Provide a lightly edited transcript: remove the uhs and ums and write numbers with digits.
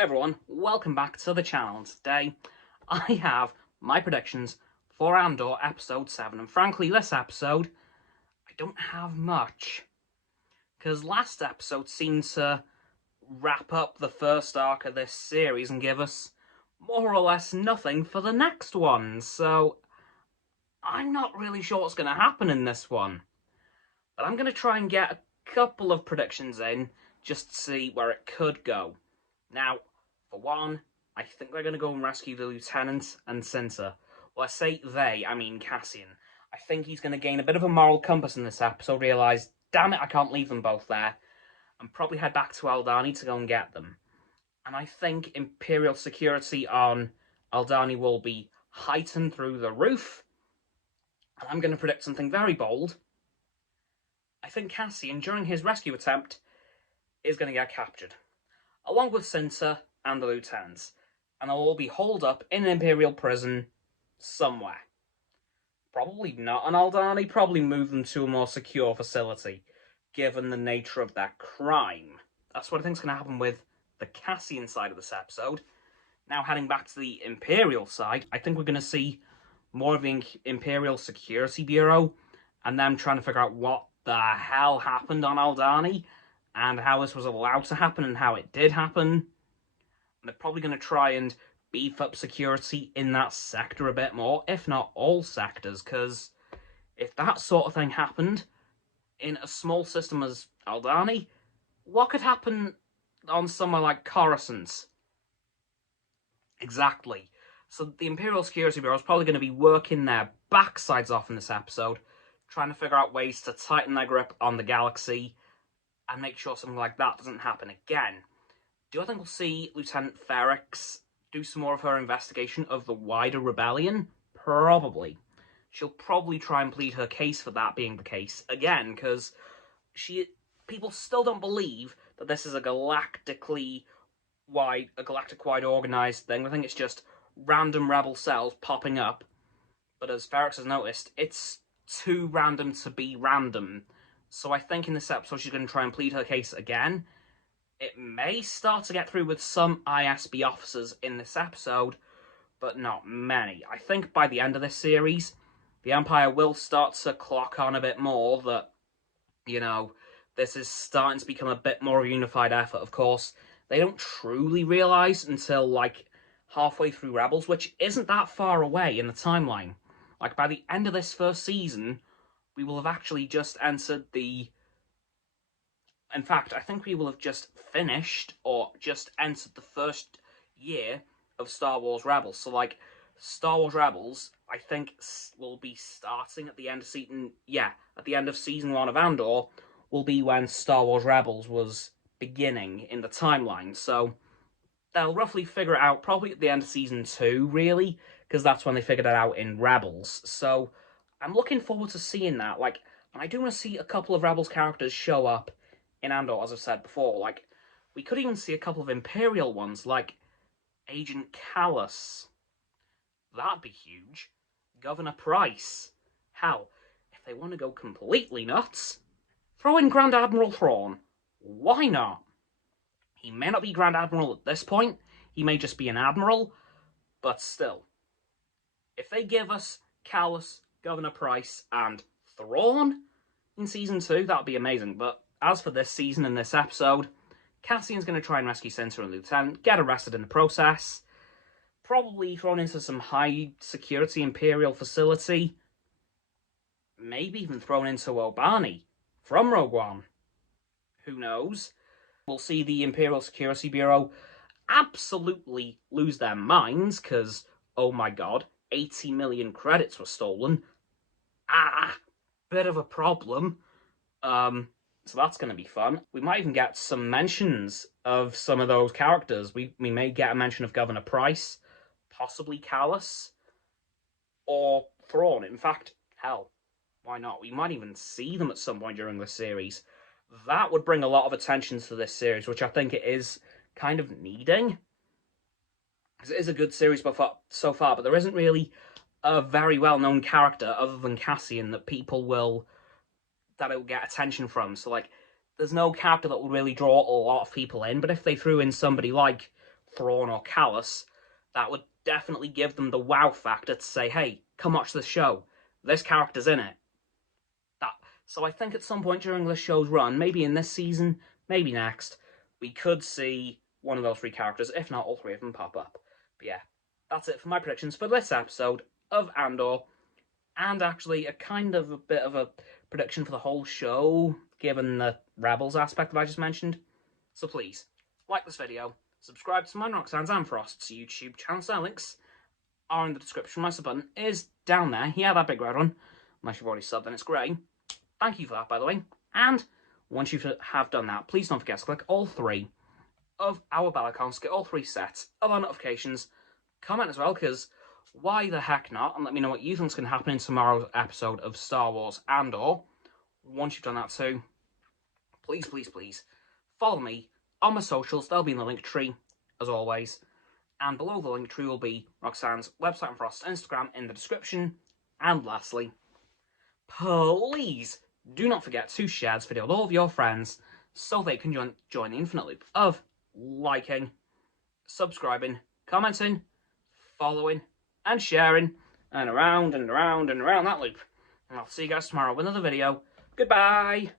Hey everyone, welcome back to the channel. Today I have my predictions for Andor episode 7, and frankly this episode I don't have much, because last episode seemed to wrap up the first arc of this series and give us more or less nothing for the next one, so I'm not really sure what's going to happen in this one. But I'm going to try and get a couple of predictions in just to see where it could go. Now, for one, I think they're going to go and rescue the Lieutenant and Cinta. Well, I say they, I mean Cassian. I think he's going to gain a bit of a moral compass in this episode, realise, damn it, I can't leave them both there, and probably head back to Aldhani to go and get them. And I think Imperial security on Aldhani will be heightened through the roof. And I'm going to predict something very bold. I think Cassian, during his rescue attempt, is going to get captured, along with Cinta and the lieutenants, and they'll all be holed up in an Imperial prison somewhere. Probably not on Aldhani, probably move them to a more secure facility, given the nature of their crime. That's what I think is going to happen with the Cassian side of this episode. Now, heading back to the Imperial side, I think we're going to see more of the Imperial Security Bureau, and them trying to figure out what the hell happened on Aldhani, and how this was allowed to happen, and how it did happen. And they're probably going to try and beef up security in that sector a bit more, if not all sectors, because if that sort of thing happened in a small system as Aldhani, what could happen on somewhere like Coruscant? Exactly. So the Imperial Security Bureau is probably going to be working their backsides off in this episode, trying to figure out ways to tighten their grip on the galaxy and make sure something like that doesn't happen again. Do I think we'll see Lieutenant Ferrix do some more of her investigation of the wider rebellion? Probably. She'll probably try and plead her case for that being the case again, because people still don't believe that this is a galactic-wide organised thing. I think it's just random rebel cells popping up. But as Ferrix has noticed, it's too random to be random. So I think in this episode she's going to try and plead her case again. It may start to get through with some ISB officers in this episode, but not many. I think by the end of this series, the Empire will start to clock on a bit more that, this is starting to become a bit more of a unified effort. Of course, they don't truly realise until, halfway through Rebels, which isn't that far away in the timeline. By the end of this first season, we will have actually just entered the... In fact, I think we will have just finished or just entered the first year of Star Wars Rebels. So, Star Wars Rebels, I think, will be starting at the end of season... Yeah, at the end of Season 1 of Andor will be when Star Wars Rebels was beginning in the timeline. So, they'll roughly figure it out probably at the end of Season 2, really, because that's when they figured it out in Rebels. So, I'm looking forward to seeing that. And I do want to see a couple of Rebels characters show up in Andor, as I've said before. We could even see a couple of Imperial ones, like Agent Callus. That'd be huge. Governor Price. Hell, if they want to go completely nuts, throw in Grand Admiral Thrawn. Why not? He may not be Grand Admiral at this point. He may just be an Admiral. But still, if they give us Callus, Governor Price, and Thrawn in Season 2, that'd be amazing. But as for this season and this episode, Cassian's going to try and rescue Cinta and Lieutenant, get arrested in the process, probably thrown into some high-security Imperial facility, maybe even thrown into Albani from Rogue One. Who knows? We'll see the Imperial Security Bureau absolutely lose their minds, because, oh my god, 80 million credits were stolen. Bit of a problem. So that's going to be fun. We might even get some mentions of some of those characters. We may get a mention of Governor Price, possibly Callus, or Thrawn. In fact, hell, why not? We might even see them at some point during this series. That would bring a lot of attention to this series, which I think it is kind of needing. Because it is a good series so far, but there isn't really a very well-known character other than Cassian that it will get attention from. So, there's no character that will really draw a lot of people in, but if they threw in somebody like Thrawn or Callus, that would definitely give them the wow factor to say, hey, come watch this show. This character's in it. So I think at some point during the show's run, maybe in this season, maybe next, we could see one of those three characters, if not all three of them, pop up. But yeah, that's it for my predictions for this episode of Andor, and actually a kind of a bit of a prediction for the whole show, given the Rebels aspect that I just mentioned. So please, like this video, subscribe to mine, Roxanne's and Frost's YouTube channel. So links are in the description. My sub button is down there. Yeah, that big red one. Unless you've already subbed, then it's grey. Thank you for that, by the way. And once you have done that, please don't forget to click all three of our bell icons, get all three sets of our notifications. Comment as well, because why the heck not? And let me know what you think is going to happen in tomorrow's episode of Star Wars Andor. Once you've done that too, please, please, please follow me on my socials. They'll be in the link tree, as always. And below the link tree will be Roxanne's website and Frost's Instagram in the description. And lastly, please do not forget to share this video with all of your friends so they can join the infinite loop of liking, subscribing, commenting, following, and sharing, and around and around and around that loop. And I'll see you guys tomorrow with another video. Goodbye!